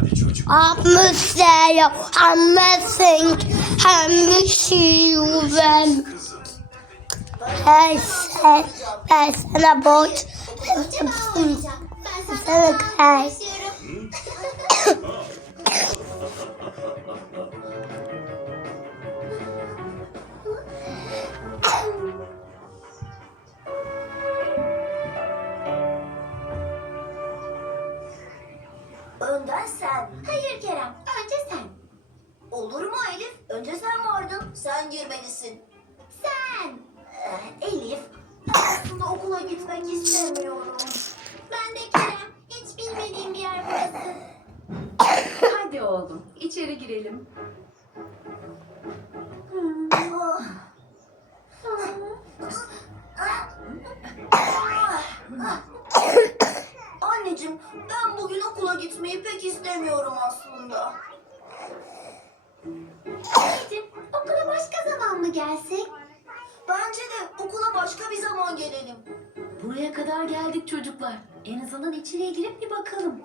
Hadi çocuk. I'm Museo, I'm missing, I'm missing ben. Hey sen, ben sana borç vereceğim. Sana kay. Önden sen. Hayır Kerem, önce sen. Olur mu Elif? Önce sen vardın. Sen girmelisin. Sen. Elif, ben aslında okula gitmek istemiyorum. Ben de Kerem. Hiç bilmediğim bir yer burası. Hadi oğlum, içeri girelim. Anneciğim, ben bugün okula gitmeyi pek istemiyorum aslında. Anneciğim, okula başka zaman mı gelsek? Bence de okula başka bir zaman gelelim. Buraya kadar geldik çocuklar. En azından içeriye girip bir bakalım.